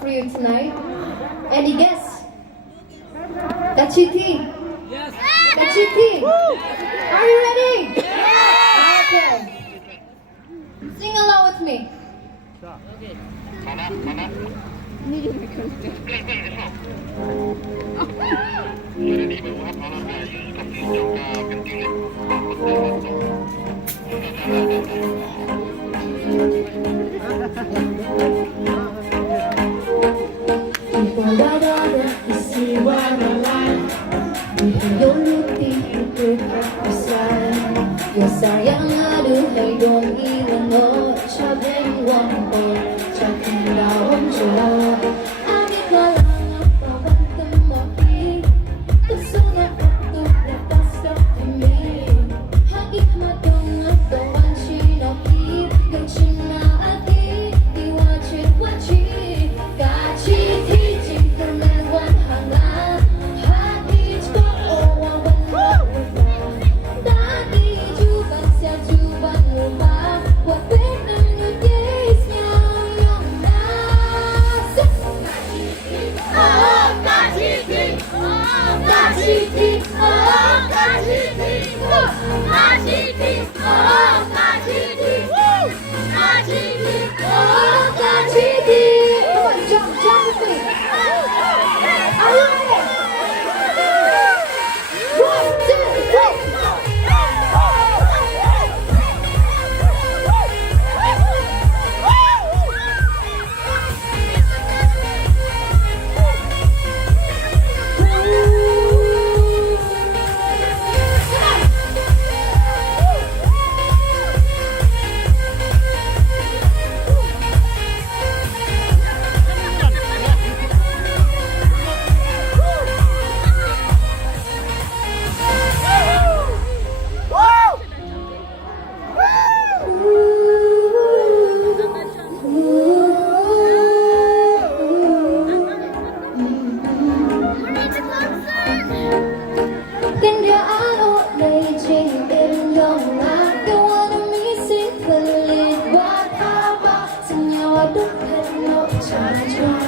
for you tonight. Any guess? That's shithi. Yes. That's shithi. Are you ready? Okay. Sing along with me. Sayang aduhai dong ilang mo Sabing wang ko Saking daon siya Ani ka lang ang pawantang mapi Gusto na ako lepas ka kami Hagit matong at kawan shinoki Gachin na ati Iwachit Kachi Jinkerman wan hanga Hagit ko o wawan na Dati jubang siya jubang lupa Wapit ng nagis niya yung nasa Kachiti, Kachiti, Kachiti, Kachiti, Kachiti, Kachiti, Kachiti. Come on, jump with me. Are you ready? 1, 2, 3. Don't let no time